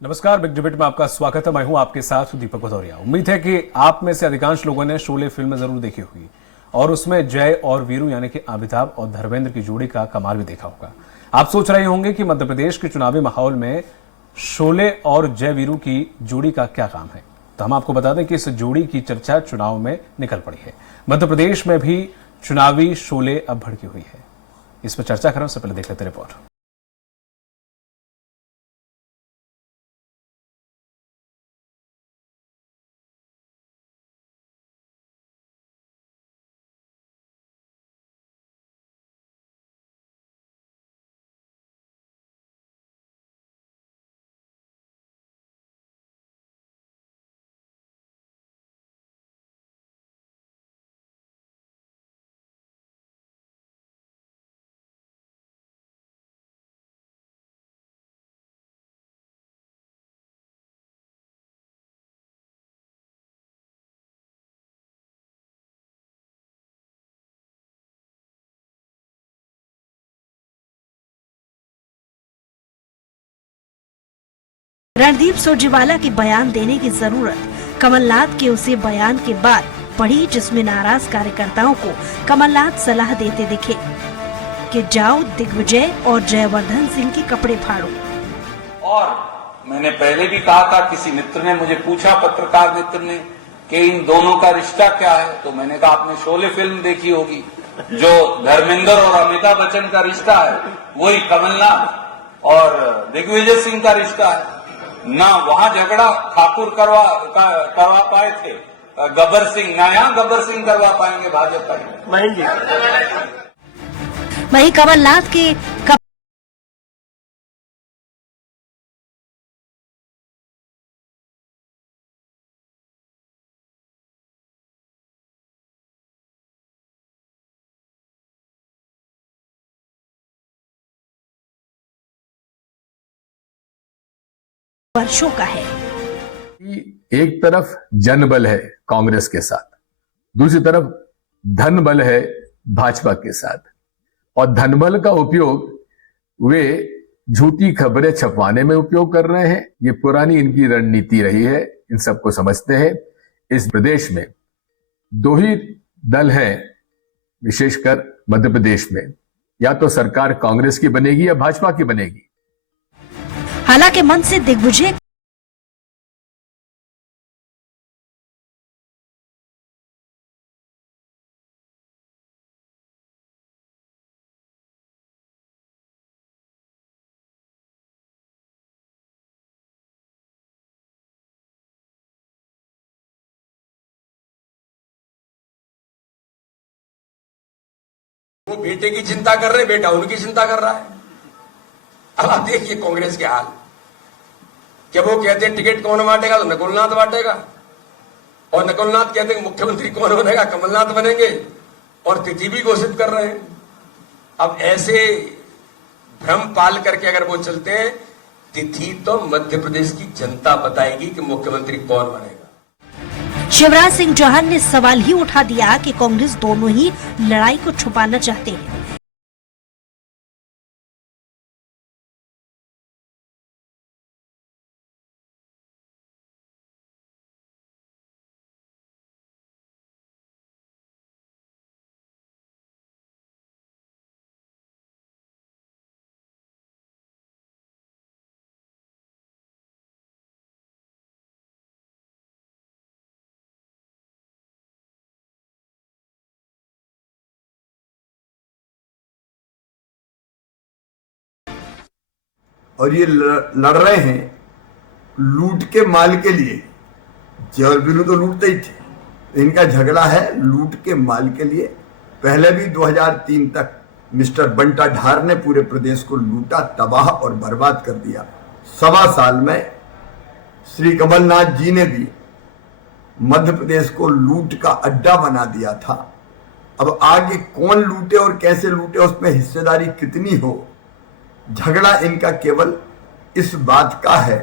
नमस्कार, big debate में आपका स्वागत है। मैं हूं आपके साथ दीपक भदौरिया। उम्मीद है कि आप में से अधिकांश लोगों ने शोले फिल्म जरूर देखी होगी और उसमें जय और वीरू यानी कि अमिताभ और धर्मेंद्र की जोड़ी का कमाल भी देखा होगा। आप सोच रहे होंगे कि मध्य प्रदेश के चुनावी माहौल में शोले और जय वीरू की जोड़ी का क्या काम है। तो हम आपको बता दें कि इस जोड़ी की चर्चा चुनाव में निकल पड़ी है। मध्य प्रदेश में भी चुनावी शोले अब भड़की हुई है। इस पर चर्चा करें उससे पहले देख लेते रिपोर्ट। रणदीप सुरजेवाला के बयान देने की जरूरत कमलनाथ के उसे बयान के बाद पड़ी, जिसमें नाराज कार्यकर्ताओं को कमलनाथ सलाह देते दिखे कि जाओ दिग्विजय और जयवर्धन सिंह के कपड़े फाड़ो। और मैंने पहले भी कहा था, किसी मित्र ने मुझे पूछा, पत्रकार मित्र ने, कि इन दोनों का रिश्ता क्या है, तो मैंने कहा आपने शोले फिल्म देखी होगी, जो धर्मेंद्र और अमिताभ बच्चन का रिश्ता है वही कमलनाथ और दिग्विजय सिंह का रिश्ता है ना। वहां झगड़ा ठाकुर करवा पाए थे गब्बर सिंह, ना यहाँ गब्बर सिंह करवा पाएंगे भाजपा। वहीं कमलनाथ के वर्षों का है। एक तरफ जनबल है कांग्रेस के साथ, दूसरी तरफ धन बल है भाजपा के साथ, और धनबल का उपयोग वे झूठी खबरें छपवाने में उपयोग कर रहे हैं। ये पुरानी इनकी रणनीति रही है, इन सबको समझते हैं। इस प्रदेश में दो ही दल हैं, विशेषकर मध्य प्रदेश में, या तो सरकार कांग्रेस की बनेगी या भाजपा की बनेगी। हालांकि मन से दिग्विजय वो बेटे की चिंता कर रहे, बेटा उनकी चिंता कर रहा है। अब आप देखिए कांग्रेस के हाल, क्या वो कहते हैं टिकट कौन बांटेगा, तो नकुलनाथ बांटेगा, और नकुलनाथ कहते हैं मुख्यमंत्री कौन बनेगा, कमलनाथ बनेंगे, और तिथि भी घोषित कर रहे हैं। अब ऐसे भ्रम पाल करके अगर वो चलते हैं, तिथि तो मध्य प्रदेश की जनता बताएगी कि मुख्यमंत्री कौन बनेगा। शिवराज सिंह चौहान ने सवाल ही उठा दिया कि कांग्रेस दोनों ही लड़ाई को छुपाना चाहते हैं। और ये लड़ रहे हैं लूट के माल के लिए। जय और वीरू तो लूटते ही थे, इनका झगड़ा है लूट के माल के लिए। पहले भी 2003 तक मिस्टर बंटा ढार ने पूरे प्रदेश को लूटा, तबाह और बर्बाद कर दिया। 1.25 साल में श्री कमलनाथ जी ने भी मध्य प्रदेश को लूट का अड्डा बना दिया था। अब आगे कौन लूटे और कैसे लूटे, उसमें हिस्सेदारी कितनी हो, झगड़ा इनका केवल इस बात का है।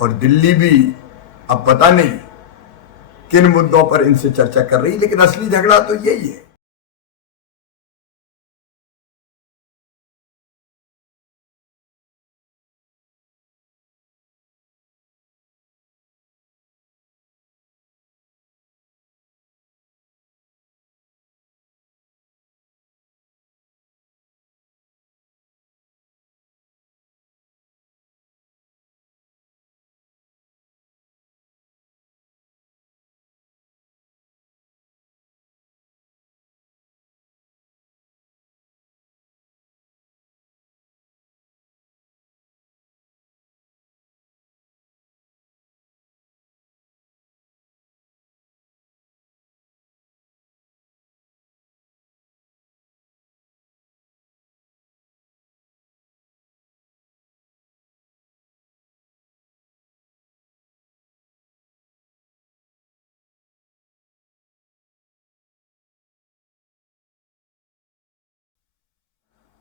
और दिल्ली भी अब पता नहीं किन मुद्दों पर इनसे चर्चा कर रही, लेकिन असली झगड़ा तो यही है।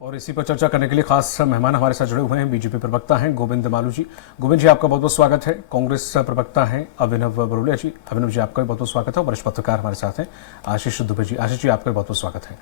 और इसी पर चर्चा करने के लिए खास मेहमान हमारे साथ जुड़े हुए हैं। बीजेपी प्रवक्ता हैं गोविंद मालू जी। गोविंद जी, आपका बहुत बहुत स्वागत है। कांग्रेस प्रवक्ता हैं अभिनव बरोलिया जी। अभिनव जी, आपका भी बहुत बहुत स्वागत है। वरिष्ठ पत्रकार हमारे साथ हैं आशीष दुबे जी। आशीष जी, आपका भी बहुत बहुत स्वागत है।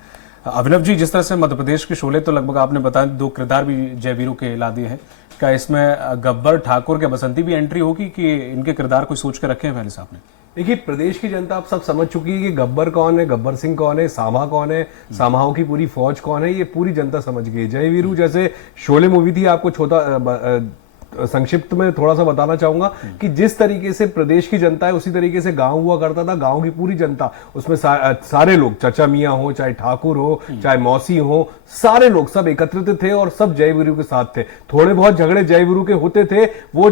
अभिनव जी, जिस तरह से मध्य प्रदेश के शोले तो लगभग आपने बताया 2 किरदार भी जयवीरू के ला दिए हैं, क्या इसमें गब्बर, ठाकुर के बसंती भी एंट्री होगी कि इनके किरदार कोई सोच के रखे हैं पहले से आपने? देखिए, प्रदेश की जनता अब सब समझ चुकी है कि गब्बर कौन है, गब्बर सिंह कौन है, सामा कौन है, सामाओं की पूरी फौज कौन है, ये पूरी जनता समझ गई है। जयवीरू जैसे शोले मूवी थी, आपको छोटा संक्षिप्त में थोड़ा सा बताना चाहूंगा कि जिस तरीके से प्रदेश की जनता है उसी तरीके से गांव हुआ करता था। गांव की पूरी जनता, उसमें सारे लोग, चचा मियां हो, चाहे ठाकुर हो, चाहे मौसी हो, सारे लोग सब एकत्रित थे और सब जयवीरू के साथ थे। थोड़े बहुत झगड़े जयवीरू के होते थे, वो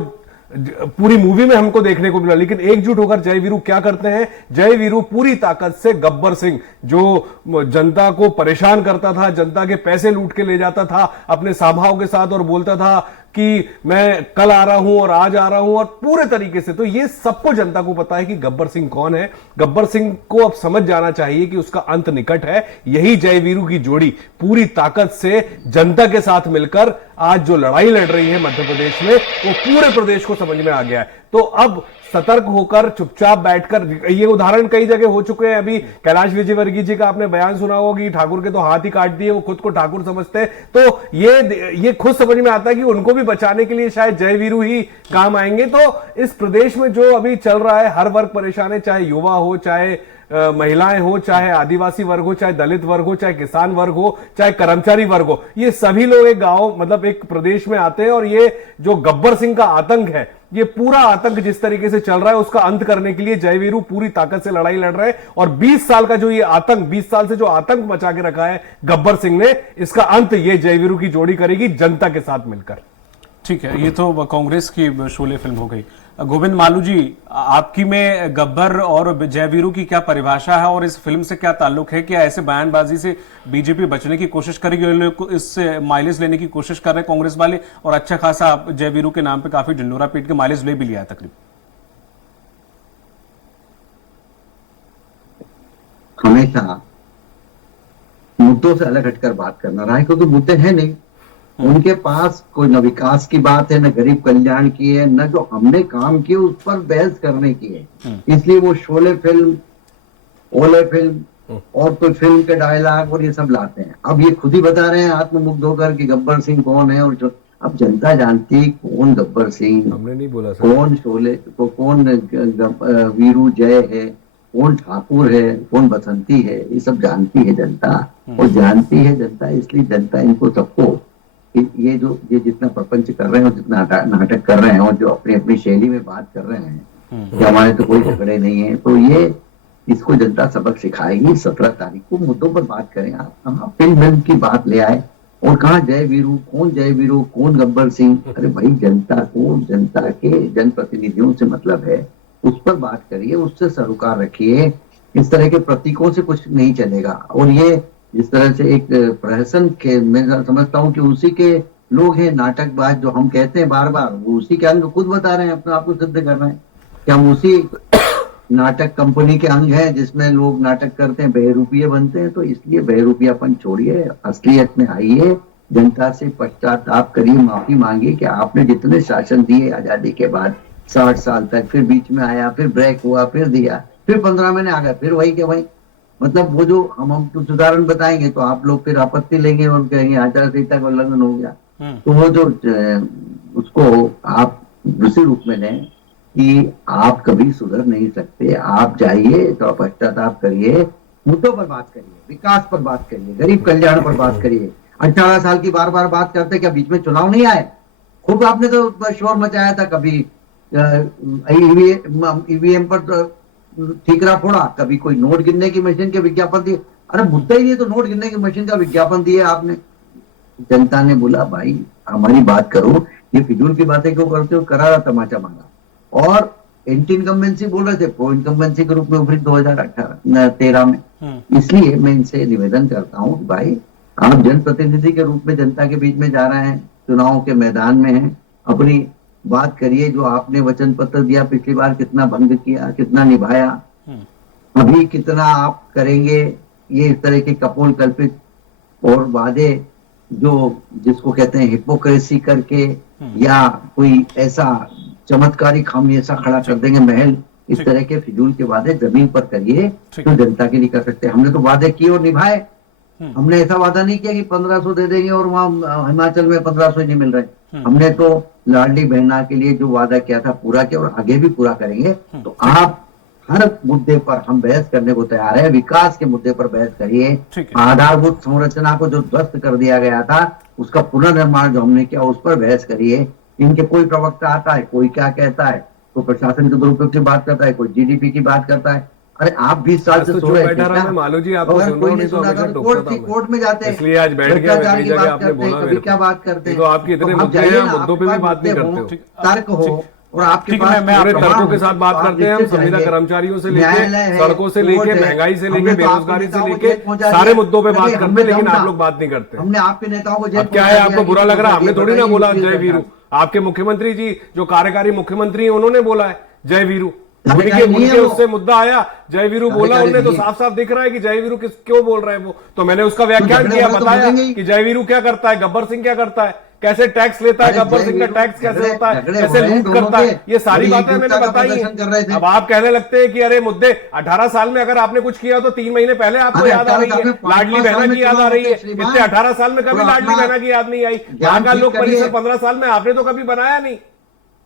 पूरी मूवी में हमको देखने को मिला, लेकिन एकजुट होकर जयवीरू क्या करते हैं? जयवीरू पूरी ताकत से गब्बर सिंह, जो जनता को परेशान करता था, जनता के पैसे लूट के ले जाता था अपने सामाओं के साथ और बोलता था कि मैं कल आ रहा हूं और आज आ रहा हूं, और पूरे तरीके से, तो ये सबको जनता को पता है कि गब्बर सिंह कौन है। गब्बर सिंह को अब समझ जाना चाहिए कि उसका अंत निकट है। यही जयवीरू की जोड़ी पूरी ताकत से जनता के साथ मिलकर आज जो लड़ाई लड़ रही है मध्य प्रदेश में, वो पूरे प्रदेश को समझ में आ गया है। तो अब सतर्क होकर चुपचाप बैठकर, ये उदाहरण कई जगह हो चुके हैं। अभी कैलाश विजयवर्गीय जी का आपने बयान सुना होगा कि ठाकुर के तो हाथ ही काट दिए, वो खुद को ठाकुर समझते हैं। तो ये खुद समझ में आता है कि उनको भी बचाने के लिए शायद जयवीरू ही काम आएंगे। तो इस प्रदेश में जो अभी चल रहा है, हर वर्ग परेशान है, चाहे युवा हो, चाहे महिलाएं हो, चाहे आदिवासी वर्ग हो, चाहे दलित वर्ग हो, चाहे किसान वर्ग हो, चाहे कर्मचारी वर्ग हो, ये सभी लोग एक गांव, मतलब एक प्रदेश में आते हैं। और ये जो गब्बर सिंह का आतंक है, ये पूरा आतंक जिस तरीके से चल रहा है, उसका अंत करने के लिए जयवीरू पूरी ताकत से लड़ाई लड़ रहे हैं। और 20 साल का जो ये आतंक, 20 साल से जो आतंक मचा के रखा है गब्बर सिंह ने, इसका अंत ये जयवीरू की जोड़ी करेगी जनता के साथ मिलकर। ठीक है, ये तो कांग्रेस की शोले फिल्म हो गई। गोविंद मालू जी, आपकी में गब्बर और जयवीरू की क्या परिभाषा है और इस फिल्म से क्या ताल्लुक है? क्या ऐसे बयानबाजी से बीजेपी बचने की कोशिश करेगी? इससे माइलेज लेने की कोशिश कर रहे हैं कांग्रेस वाले, और अच्छा खासा आप जयवीरू के नाम पे काफी ढिंडोरा पीट के माइलेज ले भी लिया है तकरीबन। हमेशा मुद्दों से अलग हटकर बात करना रहा है, क्योंकि मुद्दे हैं नहीं उनके पास। कोई न विकास की बात है, न गरीब कल्याण की है, न जो हमने काम किए उस पर बहस करने की है। इसलिए वो शोले फिल्म, ओले फिल्म और कोई फिल्म के डायलॉग और ये सब लाते हैं। अब ये खुद ही बता रहे हैं आत्ममुग्ध होकर कि गब्बर सिंह कौन है। और जो अब जनता जानती है कौन गब्बर सिंह, हमने नहीं बोला सर, कौन शोले को, कौन वीरू जय है, कौन ठाकुर है, कौन बसंती है, ये सब जानती है जनता। और जानती है जनता, इसलिए जनता इनको सबको, ये जितना प्रपंच कर रहे हैं और जितना नाटक कर रहे हैं और जो अपनी अपनी शैली में बात कर रहे हैं कि हमारे तो कोई झगड़े नहीं है, तो ये इसको जनता सबक सिखाएगी। 17 तारीख को मुद्दों पर बात करें। आप फिल्म की बात ले आए और कहा जयवीरू, कौन गब्बर सिंह? अरे भाई, जनता को, जनता के जनप्रतिनिधियों से मतलब है, उस पर बात करिए, उससे सरोकार रखिए। इस तरह के प्रतीकों से कुछ नहीं चलेगा। और ये जिस तरह से एक प्रहसन के, मैं समझता हूँ कि उसी के लोग हैं नाटकबाज, जो हम कहते हैं बार बार, वो उसी के अंग खुद बता रहे हैं, अपने आप को सिद्ध कर रहे हैं कि हम उसी नाटक कंपनी के अंग हैं जिसमें लोग नाटक करते हैं, बहरूपिये बनते हैं। तो इसलिए बहरूपियापन छोड़िए, असलियत में आइए, जनता से पश्चाताप करिए, माफी मांगिए कि आपने जितने शासन दिए आजादी के बाद 60 साल तक, फिर बीच में आया, फिर ब्रेक हुआ, फिर दिया, फिर 15 महीने आ गए, फिर वही के वही। मतलब वो जो हम कुछ उदाहरण बताएंगे तो आप लोग फिर आपत्ति लेंगे और कहेंगे आचार संहिता का उल्लंघन हो गया। तो वो जो उसको आप दूसरे रूप में लें कि आप कभी सुधर नहीं सकते। आप जाइए तो पश्चाताप करिए, मुद्दों पर बात करिए, विकास पर बात करिए, गरीब कल्याण पर बात करिए। 18 साल की बार बार बात करते, क्या बीच में चुनाव नहीं आए? खूब आपने तो शोर मचाया था, कभी ईवीएम पर ठीकरा फोड़ा, कभी कोई नोट गिनने की मशीन के विज्ञापन दिए। अरे मुद्दा ही नहीं तो नोट गिनने की मशीन का विज्ञापन दिया आपने। जनता ने बोला भाई हमारी बात करो, ये फिजूल की बातें क्यों करते हो? करारा तमाचा मारा। और एंटी इनकम्बेंसी बोल रहे थे, प्रो इनकम्बेंसी के रूप में उभरी 2013 में। इसलिए मैं इनसे निवेदन करता हूँ कि भाई आप जनप्रतिनिधि के रूप में जनता के बीच में जा रहे हैं, चुनाव के मैदान में हैं, अपनी बात करिए। जो आपने वचन पत्र दिया पिछली बार, कितना भंग किया, कितना निभाया, अभी कितना आप करेंगे? ये इस तरह के कपोल कल्पित और वादे जो जिसको कहते हैं हिपोक्रेसी करके या कोई ऐसा चमत्कारी खामियाजा खड़ा कर देंगे महल, इस तरह के फिजूल के वादे जमीन पर करिए तो जनता के लिए कर सकते हैं। हमने तो वादे किए और निभाए। हमने ऐसा वादा नहीं किया कि 1500 दे देंगे और वहां हिमाचल में 1500 नहीं मिल रहे। हमने तो लाडली बहना के लिए जो वादा किया था पूरा किया और आगे भी पूरा करेंगे। तो आप हर मुद्दे पर हम बहस करने को तैयार है। विकास के मुद्दे पर बहस करिए, आधारभूत संरचना को जो ध्वस्त कर दिया गया था उसका पुनर्निर्माण जो हमने किया उस पर बहस करिए। इनके कोई प्रवक्ता आता है, कोई क्या कहता है, कोई प्रशासन के दुरुपयोग की बात करता है, कोई जीडीपी की बात करता है। अरे आप 20 साल से सो रहे थे, मालू जी आपको अगर कोई नहीं सुना था तो कोर्ट में जाते हैं, इसलिए आज बैठ गया, भ्रष्टाचार की बात करते हैं, कभी क्या बात करते हैं। तो आपके इतने मुद्दे हैं, मुद्दों पे भी बात नहीं करते हो, तर्क हो और आपके ठीक है, पास मैं पूरे आप तर्कों के साथ बात करते हैं हम। संविदा कर्मचारियों से लेके, सड़कों से लेके, महंगाई से लेके, बेरोजगारी से लेके सारे मुद्दों पे बात करते हैं, लेकिन आप लोग बात नहीं करते। हमने आपके नेताओं को अब क्या है, आपको बुरा लग रहा है? हमने थोड़ी ना बोला जय वीरू। आपके मुख्यमंत्री जी जो कार्यकारी मुख्यमंत्री हैं उन्होंने बोला है जय वीरू। उनके उससे मुद्दा आया, जय वीरू बोला, उन्हें तो साफ साफ दिख रहा है कि जय वीरू क्यों बोल रहे हैं वो। तो मैंने उसका व्याख्यान किया, बताया कि जय वीरू क्या करता है, गब्बर सिंह क्या करता है, कैसे टैक्स लेता है, गब्बर सिंह का टैक्स कैसे होता है, कैसे लूट करता है, ये सारी बातें मैंने बताई हैं। अब आप कहने लगते हैं कि अरे मुद्दे 18 साल में अगर आपने कुछ किया तो 3 महीने पहले आपको याद आ रही है, लाडली बहना की याद आ रही है। इतने 18 साल में कभी लाडली बहना की याद नहीं आई। महाकाल लोक परिसर 15 साल में आपने तो कभी बनाया नहीं।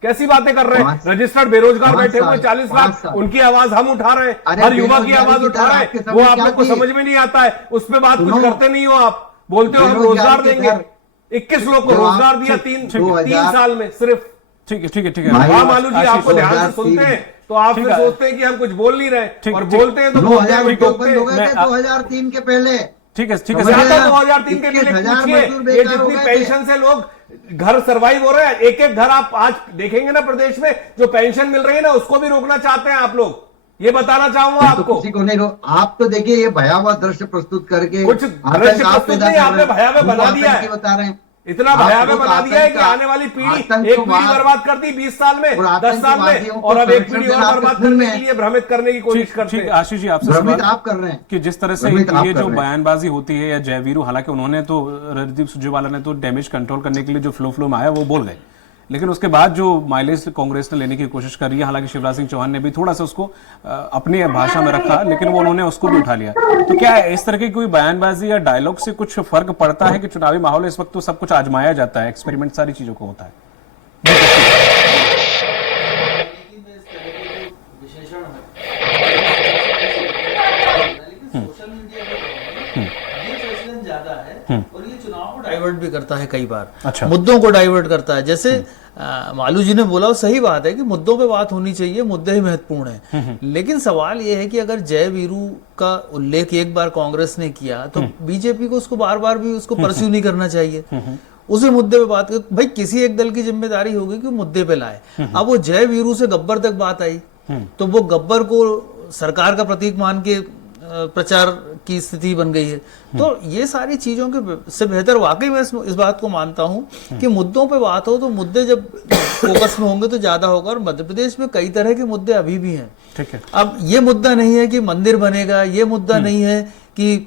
कैसी बातें कर रहे हैं? रजिस्टर्ड बेरोजगार बैठे हुए 40 लाख, उनकी आवाज हम उठा रहे हैं, हर युवा की आवाज उठा रहे हैं। वो आप लोग को समझ में नहीं आता है, उस पर बात कुछ करते नहीं हो आप। बोलते हो हम रोजगार देंगे, 21 लोग को रोजगार दिया 3 साल में सिर्फ। ठीक है, ठीक है, ठीक है। हाँ मालू जी, आपको ध्यान से सुनते हैं तो आप फिर सोचते हैं कि हम कुछ बोल नहीं रहे, और बोलते हैं तो 2003 के पहले। ठीक है, ठीक है। 2003 के पहले पूछिए, ये जितनी पेंशन से लोग घर सरवाइव हो रहे हैं, एक एक घर आप आज देखेंगे ना प्रदेश में जो पेंशन मिल रही है ना, उसको भी रोकना चाहते हैं आप लोग। ये बताना चाहूंगा आपको। किसी को नहीं आप तो देखिए ये भयावह दृश्य प्रस्तुत करके कुछ दृश्य प्रस्तुत नहीं, आपने भयावह बना दिया है, बता रहे हैं, इतना भयावह बना दिया है कि आने वाली पीढ़ी, एक पीढ़ी बर्बाद कर दी 20 साल में, 10 साल में, और अब एक पीढ़ी और बर्बाद करने के लिए भ्रमित करने की कोशिश करते हैं। आशीष जी, आपसे सवाल आप कर रहे हैं कि जिस तरह से ये जो बयानबाजी होती है या जय वीरू, हालांकि उन्होंने तो, रणदीप सुरजेवाला ने तो डैमेज कंट्रोल करने के लिए जो फ्लो में आया वो बोल गए, लेकिन उसके बाद जो माइलेज कांग्रेस ने लेने की कोशिश कर रही है, हालांकि शिवराज सिंह चौहान ने भी थोड़ा सा उसको अपनी भाषा में रखा, लेकिन वो उन्होंने उसको भी उठा लिया। तो क्या इस तरह की कोई बयानबाजी या डायलॉग से कुछ फर्क पड़ता है कि चुनावी माहौल इस वक्त तो सब कुछ आजमाया जाता है, एक्सपेरिमेंट सारी चीजों को होता है? सोशल मीडिया ये फैसलन ज्यादा है और ये चुनाव को डाइवर्ट भी करता है कई बार। अच्छा। मुद्दों को डाइवर्ट करता है। जैसे मालू जी ने बोला, वो सही बात है कि मुद्दों पे बात होनी चाहिए, मुद्दे ही महत्वपूर्ण हैं। लेकिन सवाल ये है कि अगर जय वीरू का उल्लेख एक बार कांग्रेस ने किया तो बीजेपी को उसको बार बार भी उसको परस्यू नहीं करना चाहिए। उसी मुद्दे पे बात कर, भाई किसी एक दल की जिम्मेदारी होगी कि मुद्दे पे लाए। अब वो जय वीरू से गब्बर तक बात आई तो वो गब्बर को सरकार का प्रतीक मान के प्रचार की स्थिति बन गई है। तो ये सारी चीजों के से बेहतर वाकई मैं इस बात को मानता हूं कि मुद्दों पे बात हो तो मुद्दे जब फोकस में होंगे तो ज्यादा होगा। और मध्य प्रदेश में कई तरह के मुद्दे अभी भी हैं। ठीक है। अब ये मुद्दा नहीं है कि मंदिर बनेगा, ये मुद्दा नहीं है कि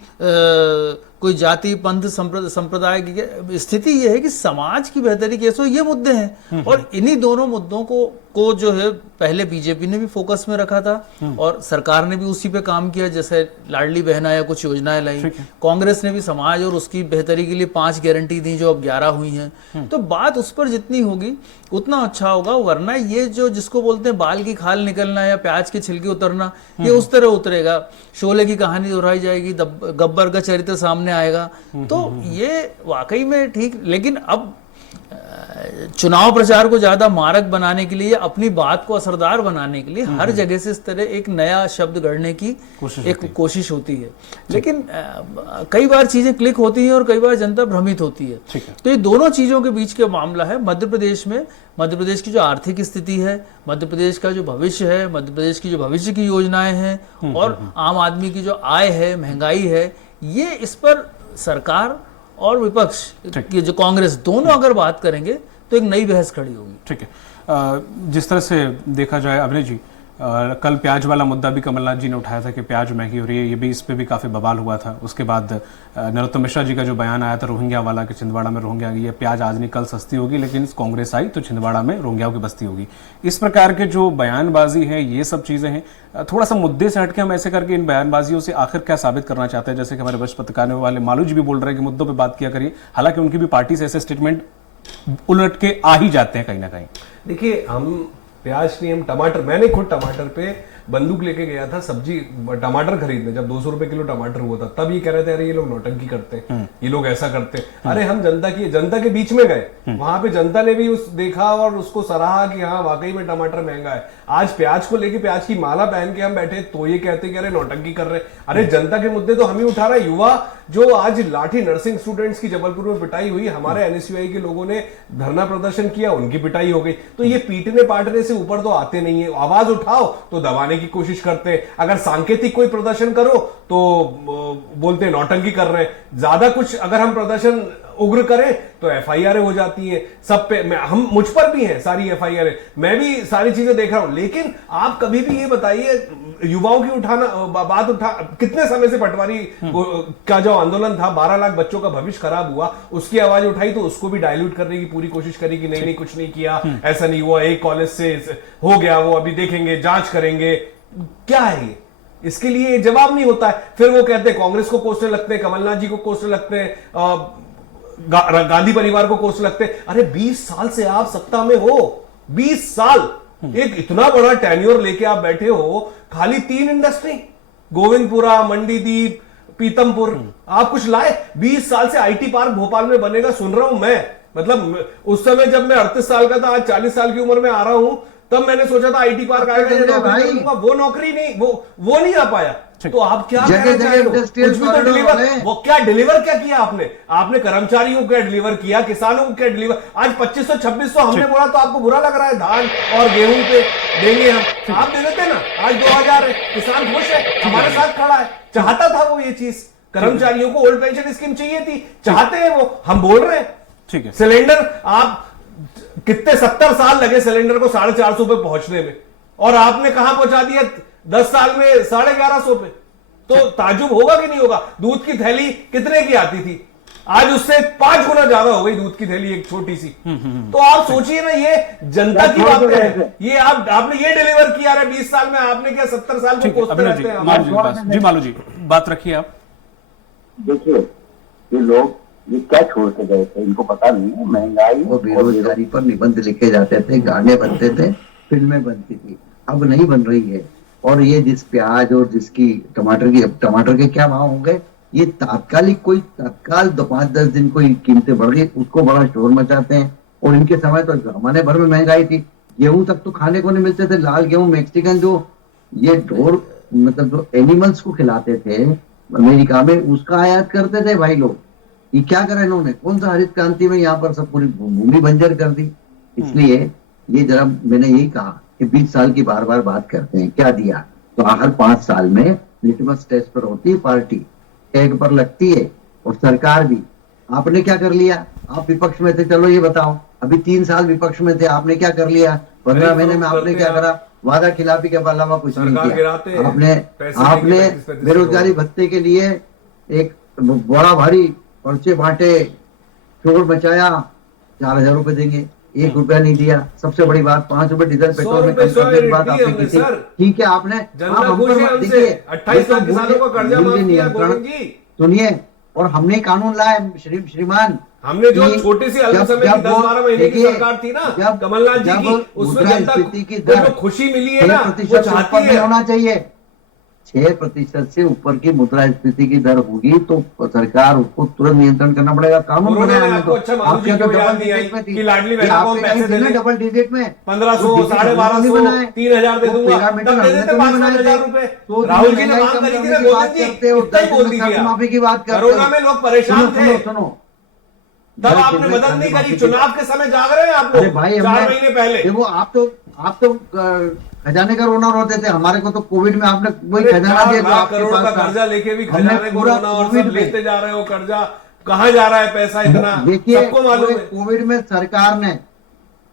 कोई जाति पंथ संप्रदाय की स्थिति ये है कि समाज की बेहतरी कैसे हो, ये मुद्दे हैं। और इन्हीं दोनों मुद्दों को जो है पहले बीजेपी ने भी फोकस में रखा था और सरकार ने भी उसी पे काम किया, जैसे लाडली बहना या कुछ योजनाएं लाई। कांग्रेस ने भी समाज और उसकी बेहतरी के लिए 5 गारंटी दी जो अब 11 हुई हैं। तो बात उस पर जितनी होगी उतना अच्छा होगा, वरना ये जो जिसको बोलते हैं बाल की खाल निकलना या प्याज के छिलके उतरना, ये उस तरह उतरेगा। शोले की कहानी दोहराई जाएगी, गब्बर का चरित्र सामने आएगा। तो ये वाकई में ठीक, लेकिन अब चुनाव प्रचार को ज्यादा मारक बनाने के लिए, अपनी बात को असरदार बनाने के लिए हर जगह से इस तरह एक नया शब्द गढ़ने की कोशिश होती है। लेकिन कई बार चीजें क्लिक होती हैं और कई बार जनता भ्रमित होती है। तो ये दोनों चीजों के बीच का मामला है। मध्य प्रदेश में, मध्य प्रदेश की जो आर्थिक स्थिति है, मध्य प्रदेश का जो भविष्य है, मध्य प्रदेश की जो भविष्य की योजनाएं हैं और आम आदमी की जो आय है, महंगाई है, ये इस पर सरकार और विपक्ष की जो कांग्रेस दोनों अगर बात करेंगे तो एक नई बहस खड़ी होगी। ठीक है। जिस तरह से देखा जाए अभिनय जी, कल प्याज वाला मुद्दा भी कमलनाथ जी ने उठाया था कि प्याज महंगी हो रही है, ये भी, इस पे भी काफ़ी बवाल हुआ था। उसके बाद नरोत्तम मिश्रा जी का जो बयान आया था रोहिंग्या वाला कि छिंदवाड़ा में रोहिंग्या, ये प्याज आज नहीं कल सस्ती होगी, लेकिन कांग्रेस आई तो छिंदवाड़ा में रोहिंग्याओं की बस्ती होगी। इस प्रकार के जो बयानबाजी है, ये सब चीज़ें हैं। थोड़ा सा मुद्दे से हटके हम ऐसे करके इन बयानबाजियों से आखिर क्या साबित करना चाहते हैं? जैसे कि हमारे वरिष्ठ पत्रकार वाले मालू जी भी बोल रहे हैं कि मुद्दों पर बात किया करिए, हालांकि उनकी भी पार्टी से ऐसे स्टेटमेंट उलट के आ ही जाते हैं कहीं ना कहीं। देखिए, हम प्याज नहीं, हम टमाटर, मैंने खुद टमाटर पे बंदूक लेके गया था सब्जी टमाटर खरीदने, जब 200 रुपए किलो टमाटर हुआ था, तब ये कह रहे थे अरे ये लोग नौटंकी करते हैं, ये लोग ऐसा करते हैं। अरे हम जनता के बीच में गए, वहां पे जनता ने भी उस देखा और उसको सराहा कि हाँ वाकई में टमाटर महंगा है। आज प्याज को लेके प्याज की माला पहन के हम बैठे तो ये कहते कि अरे नौटंकी कर रहे। अरे जनता के मुद्दे तो हम ही उठा रहे। युवा जो आज लाठी नर्सिंग स्टूडेंट्स की जबलपुर में पिटाई हुई, हमारे एनएसयूआई के लोगों ने धरना प्रदर्शन किया, उनकी पिटाई हो गई। तो ये पीटने पाटने से ऊपर तो आते नहीं है। आवाज उठाओ तो दबाने की कोशिश करते हैं, अगर सांकेतिक कोई प्रदर्शन करो तो बोलते हैं नौटंकी कर रहे हैं। ज्यादा कुछ अगर हम प्रदर्शन उग्र करें तो एफआईआर हो जाती है सब पे, हम मुझ पर भी हैं सारी एफआईआर, मैं भी सारी चीजें देख रहा हूं। लेकिन आप कभी भी ये बताइए, युवाओं की बात उठा, कितने समय से पटवारी का जो आंदोलन था, 12 लाख बच्चों का भविष्य खराब हुआ, उसकी आवाज उठाई तो उसको भी डाइल्यूट करने की पूरी कोशिश करी कि नहीं कुछ नहीं किया, ऐसा नहीं हुआ, एक कॉलेज से हो गया, वो अभी देखेंगे, जांच करेंगे। क्या है ये? इसके लिए जवाब नहीं होता है। फिर वो कहते हैं कांग्रेस को कोसने लगते हैं, कमलनाथ जी को कोसने लगते हैं, गांधी परिवार को कोसने लगते हैं। अरे 20 साल से आप सत्ता में हो, 20 साल, एक इतना बड़ा टेन्योर लेके आप बैठे हो, खाली 3 इंडस्ट्री, गोविंदपुरा, मंडीदीप, पीतमपुर, आप कुछ लाए? 20 साल से आईटी पार्क भोपाल में बनेगा सुन रहा हूं मैं। मतलब उस समय जब मैं 38 साल का था, आज 40 साल की उम्र में आ रहा हूं, तब मैंने सोचा था आईटी पार्क आएगा, वो नौकरी नहीं, वो नहीं आ पाया। तो आप क्या कहना चाह रहे हो? कुछ भी तो डिलीवर, वो क्या डिलीवर क्या किया आपने? आपने कर्मचारियों को क्या डिलीवर किया, किसानों को क्या डिलीवर? आज 2500-2600 हमने बोला तो आपको बुरा लग रहा है, धान और गेहूं पे देंगे हम, आप दे देते ना। आज 2000 है, किसान खुश है, हमारे साथ खड़ा है, चाहता था वो ये चीज। कर्मचारियों को ओल्ड पेंशन स्कीम चाहिए थी, चाहते हैं वो, हम बोल रहे हैं। ठीक है, सिलेंडर आप कितने 70 साल लगे सिलेंडर को 450 पे पहुंचने में, और आपने कहां पहुंचा दिया 10 साल में 1150 पे। तो ताजुब होगा कि नहीं होगा? दूध की थैली कितने की आती थी, आज उससे 5 गुना ज्यादा हो गई दूध की थैली, एक छोटी सी। तो आप सोचिए ना, ये जनता की बातें हैं। ये आपने ये डिलीवर किया है 20 साल में, आपने क्या 70 साल को कोसते रहते हैं? जी मालू जी, बात रखिए आप। देखिए, ये लोग ये क्या छोड़ के गए थे, इनको पता नहीं है। महंगाई और बेरोजगारी पर निबंध लिखे जाते थे, गाने बनते थे, फिल्में बनती थी, अब नहीं बन रही है। और ये जिस प्याज और जिसकी टमाटर के क्या भाव होंगे, ये तात्कालिक, कोई तत्काल 5-10 दिन कोई कीमतें बढ़ गई, उसको बड़ा शोर मचाते हैं। और इनके समय तो जमाने भर में महंगाई थी, गेहूं तक तो खाने को नहीं मिलते थे, लाल गेहूं मैक्सिकन, जो ये ढोर मतलब जो एनिमल्स को खिलाते थे अमेरिका में, उसका आयात करते थे भाई लोग। ये क्या करा इन्होंने? कौन सा हरित क्रांति में यहाँ पर सब पूरी भूमि बंजर कर दी। इसलिए ये जरा मैंने यही कहा कि 20 साल की बार बार बात करते हैं, क्या दिया? तो हर 5 साल में लिटमस टेस्ट पर होती है पार्टी, टैग पर लगती है, और सरकार भी। आपने क्या कर लिया? आप विपक्ष में थे, चलो ये बताओ, अभी 3 साल विपक्ष में थे, आपने क्या कर लिया? 15 महीने में आपने क्या करा? वादा खिलाफी के अलावा कुछ नहीं किया। आपने बेरोजगारी भत्ते के लिए एक बड़ा भारी पर्चे बांटे, शोर मचाया, 4000 रुपए देंगे, 1 रुपया नहीं दिया। सबसे बड़ी बात, 5 रुपए डीजल पेट्रोल में कम करने की बात आपने की थी, ठीक है, आपने। देखिए, सुनिए, और हमने कानून लाए श्रीमान, हमने जो छोटी सी अलग समय की 10-12 महीने की सरकार थी ना कमलनाथ जी की, उसमें जनता को खुशी मिली है ना, वो चाहती है। होना चाहिए 6% से ऊपर की मुद्रास्फीति की दर होगी तो सरकार उसको तुरंत नियंत्रण करना पड़ेगा। कानून बनाया तो आपके तो डबल डिजिट में थी, लाडली बहना को पैसे देने, डबल डिजिट में 1500, 1250, 3000 दे दूंगा, तब दे देते 5,000 रुपए। राहुल जी ने मांग करी थी ना, मोदी जी इतना ही बोल दीजिए। माफी की बात करते, कोरोना में लोग परेशान थे, सुनो, तब आपने मदद नहीं करी। चुनाव के समय जाग रहे हैं आप लोग, 4 महीने पहले। देखो, आप तो खजाने का रोना रोते थे, हमारे को तो कोविड में आपने वही खजाना दिया जो आपके करोड़ का कर्जा लेके भी खजाने को रोना, और सब लेते जा रहे हो कर्जा, कहां जा रहा है पैसा इतना? देखिए, सबको मालूम है। कोविड में सरकार ने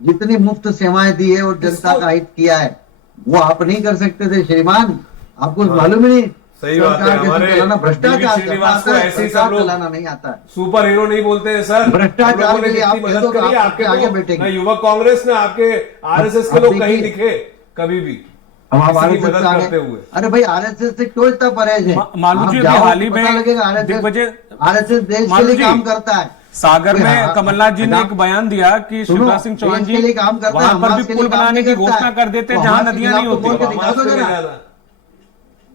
जितनी मुफ्त सेवाएं दी है और जनता का हित किया है, वो आप नहीं कर सकते थे श्रीमान, आपको मालूम ही नहीं। सही बात है। सरकार कैसे हमारे चलाना, भ्रष्टाचार श्रीनिवास को करना आता है, ऐसे ही सब सरकार लोग चलाना नहीं आता है। सुपर हीरो नहीं बोलते हैं सर। भ्रष्टाचार हम लोगों ने के लिए आप जितनी कह मदद दो तो करी, आप आपके आगे तो बैठेंगे। ना युवक कांग्रेस ने आपके आरएसएस के आप लोग कहीं देखिए। दिखे कभी भी अब आप किसी की आरएसएस मदद से करते आगे, हुए। अरे भाई आरएसएस से क्यों इतना परहेज है? मालू जी, आप अभी जाओ हाल ही तो में पता लगेगा दिग्विजय आरएसएस देश के मालू लिए जी, काम करता है। सागर कोई में कमलनाथ जी ने एक बयान दिया कि सुनो, शिवराज सिंह चौहान देश जी के लिए काम करता है, वहां पर हमास भी के पुल लिए काम बनाने नहीं की करता घोषणा है। कर देते हैं वो जहां हमास के नदियां नहीं खिलाफ तो बोल के होती। दिखा दो हमास के जरा। लिए जाना।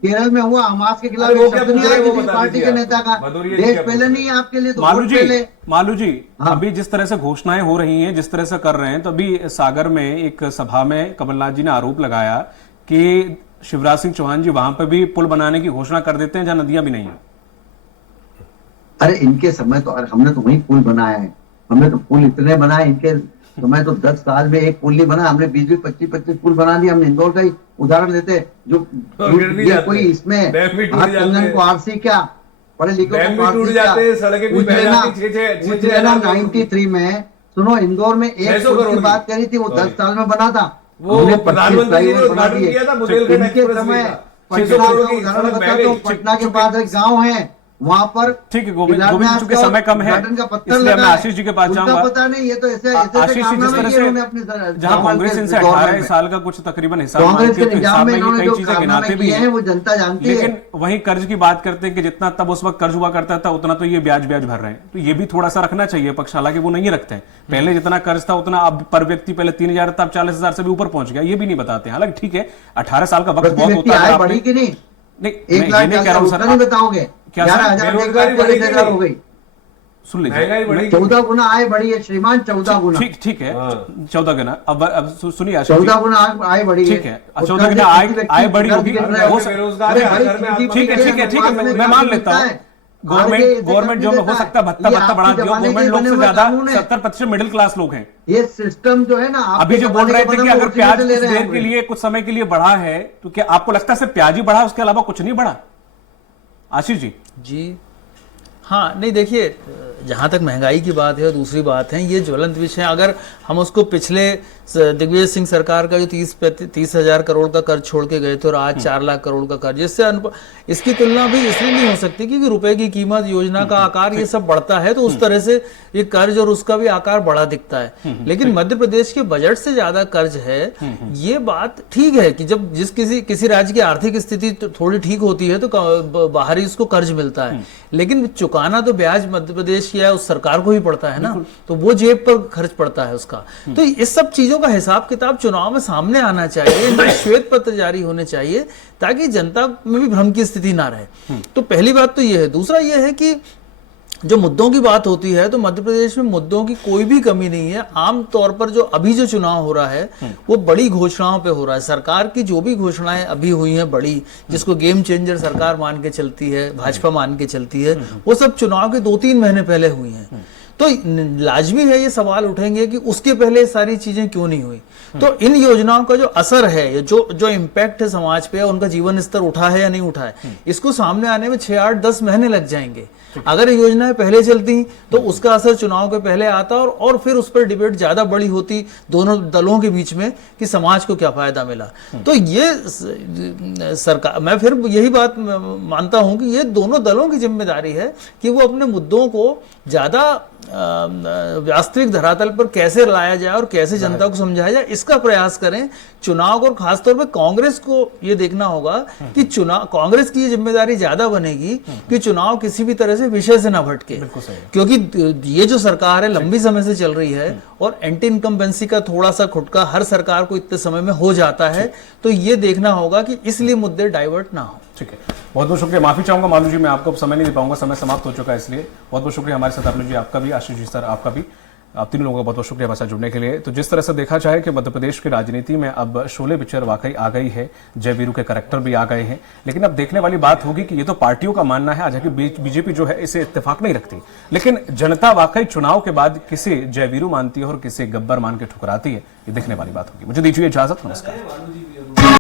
केरल में हुआ हमास के खिलाफ अरे वो एक क्या शब्द नहीं पूछ रहे आया हैं, वो किसी बता पार्टी दीजिए के आप। नेता का। भदौरिया जी देश क्या पहले बोल नहीं है आपके लिए तो मालू वोट जी, पहले। मालू जी, हाँ। अभी जिस तरह से घोषणाएं हो रही हैं, जिस तरह से कर रहे हैं, तो अभी सागर में एक सभा में कमलनाथ जी ने आरोप लगाया कि शिवराज सिंह चौहान जी वहां पर भी पुल बनाने की घोषणा कर देते हैं जहां नदियां भी नहीं है। अरे इनके समय तो, अरे हमने तो वही पुल बनाया है, हमने तो पुल इतने बनाए, इनके समय तो 10 साल में एक पुल नहीं बना, हमने 20-25 पुल बना दिए। हम इंदौर का ही उदाहरण लेते हैं, जो गिर भी ये जाते कोई हैं। इसमें डैम भी टूट हाथ जाते कंगन हैं। को आरसी क्या, पढ़े लिखे डैम को भी टूट आरसी क्या। जाते हैं, सड़कें भी बह जाती हैं, 6,000 उज्जैना 93 में, सुनो इंदौर में 600 एक पुल करोड़ की की। बात करी थी, वो 10 साल में बना था। वो हमने 25 प्रधानमंत्री जी ने फ्लाईओवर बना उद्घाटन दिए। किया था बुंदेलखंड इनके एक्सप्रेस समय वे का। पटना 600 करोड़ का की उदाहरण सड़क बह बताता गई। हूँ, पटना के पास एक गाँव है, वहां पर ठीक है गोविंद जी, केदारनाथ चूंकि का समय कम है, उद्घाटन का पत्थर इसलिए मैं लगा है। आशीष जी के पास उनका जाऊंगा। पता नहीं, ये तो ऐसे ऐसे आशीष जी, जिस कारनामे तरह किए से उन्होंने अपने जहां गवर्नमेंट कांग्रेस के इनसे दौर 18 में। साल का कुछ तकरीबन हिसाब कांग्रेस मांगती के है, तो निजाम हिसाब में में ये इन्होंने कई जो चीजें कारनामे गिनाते भी किए हैं हैं, वो जनता जानती है। लेकिन वहीं कर्ज की बात करते हैं कि जितना तब उस वक्त कर्ज हुआ करता था उतना तो ये ब्याज ब्याज भर रहे हैं, तो ये भी थोड़ा सा रखना चाहिए पक्ष, हालांकि वो नहीं रखते हैं। पहले जितना कर्ज था उतना अब पर व्यक्ति पहले 3,000 था, अब 40,000 से भी ऊपर पहुंच गया, ये भी नहीं बताते हैं। हालांकि ठीक है, 18 साल का वक्त प्रति बहुत व्यक्ति होता है। आय आपने- बढ़ी कि नहीं? नहीं, 1 मैं लाख ये नहीं कह रहा हूं सर, नहीं बताओगे? क्या सर? 11,000 बेरोजगारी बढ़ी कि 40,000 हो नहीं? गई। सुन लीजिए, महंगाई बढ़ी। 14 गुना आय बढ़ी है श्रीमान, 14 गुना। ठीक है, हाँ। 14 गुना। अब सुनिए आशीष जी, 14 गुना आय बढ़ी है। ठीक है, 14 गुना आय बढ़ी होगी, हो बेरोजगार है, हर घर में आत्महत्या ठीक है, मैं मान लेता हूँ। गवर्नमेंट जो हो सकता है भत्ता बढ़ा दिया, गवर्नमेंट लोग से ज्यादा 70% मिडिल क्लास लोग हैं। ये सिस्टम जो है ना, अभी जो बोल रहे थे कि अगर प्याज कुछ देर के लिए, कुछ समय के लिए बढ़ा है, तो क्या आपको लगता है सिर्फ प्याज ही बढ़ा, उसके अलावा कुछ नहीं बढ़ा? आशीष जी जी हाँ, नहीं देखिए, जहाँ तक महंगाई की बात है और दूसरी बात है, ये ज्वलंत विषय है। अगर हम उसको पिछले दिग्विजय सिंह सरकार का जो 30,000 करोड़ का कर्ज छोड़ के गए थे और आज 4 लाख करोड़ का कर्ज, इसकी तुलना भी इसलिए नहीं हो सकती क्योंकि रुपए की कीमत, योजना का आकार, ये सब बढ़ता है, तो उस तरह से ये कर्ज और उसका भी आकार बड़ा दिखता है। लेकिन मध्य प्रदेश के बजट से ज्यादा कर्ज है, ये बात ठीक है कि जब किसी राज्य की आर्थिक स्थिति थोड़ी ठीक होती है तो बाहर ही उसको कर्ज मिलता है, लेकिन चुकाना तो ब्याज मध्य प्रदेश या उस सरकार को ही पड़ता है ना, तो वो जेब पर खर्च पड़ता है उसका। तो इस सब चीजों का हिसाब किताब चुनाव में सामने आना चाहिए, श्वेत पत्र जारी होने चाहिए ताकि जनता में भी भ्रम की स्थिति ना रहे। तो पहली बात तो ये है। दूसरा ये है कि जो मुद्दों की बात होती है तो मध्य प्रदेश में मुद्दों की कोई भी कमी नहीं है। आम तौर पर जो अभी जो चुनाव हो रहा है वो बड़ी घोषणाओं पे हो रहा है। सरकार की जो भी घोषणाएं अभी हुई हैं बड़ी, जिसको गेम चेंजर सरकार मान के चलती है, भाजपा मान के चलती है, वो सब चुनाव के 2-3 महीने पहले हुई हैं। तो लाजमी है ये सवाल उठेंगे कि उसके पहले सारी चीजें क्यों नहीं हुई। तो इन योजनाओं का जो असर है, जो इम्पैक्ट है समाज पे, उनका जीवन स्तर उठा है या नहीं उठा है, इसको सामने आने में 6, 8, 10 महीने लग जाएंगे। अगर ये योजनाएं पहले चलती तो उसका असर चुनाव के पहले आता और फिर उस पर डिबेट ज्यादा बड़ी होती दोनों दलों के बीच में कि समाज को क्या फायदा मिला। तो ये सरकार, मैं फिर यही बात मानता हूं कि ये दोनों दलों की जिम्मेदारी है कि वो अपने मुद्दों को ज्यादा वास्तविक धरातल पर कैसे लाया जाए और कैसे जनता को समझाया जाए, इसका प्रयास करें। चुनाव को, खासतौर पर कांग्रेस को ये देखना होगा कि चुनाव, कांग्रेस की ये जिम्मेदारी ज्यादा बनेगी कि चुनाव किसी भी तरह से विषय से ना भटके, क्योंकि ये जो सरकार है लंबी समय से चल रही है और एंटी इनकम्बेंसी का थोड़ा सा खुटका हर सरकार को इतने समय में हो जाता है। तो ये देखना होगा कि इसलिए मुद्दे डाइवर्ट ना हो। ठीक है, बहुत बहुत शुक्रिया। माफी चाहूंगा मालू जी, मैं आपको समय नहीं दे पाऊंगा, समय समाप्त हो चुका है, इसलिए बहुत बहुत शुक्रिया हमारे साथ आपने जी, आपका भी, आशीष जी सर आपका भी, आप तीन लोगों का बहुत बहुत शुक्रिया हमारे साथ जुड़ने के लिए। तो जिस तरह से देखा जाए कि मध्य प्रदेश की राजनीति में अब शोले पिक्चर वाकई आ गई है, जय वीरू के कैरेक्टर भी आ गए हैं, लेकिन अब देखने वाली बात होगी कि ये तो पार्टियों का मानना है, आज कि बीजेपी जो है इसे इत्तेफाक नहीं रखती, लेकिन जनता वाकई चुनाव के बाद किसे जय वीरू मानती है और किसे गब्बर मान के ठुकराती है, ये देखने वाली बात होगी। मुझे दीजिए इजाजत, नमस्कार।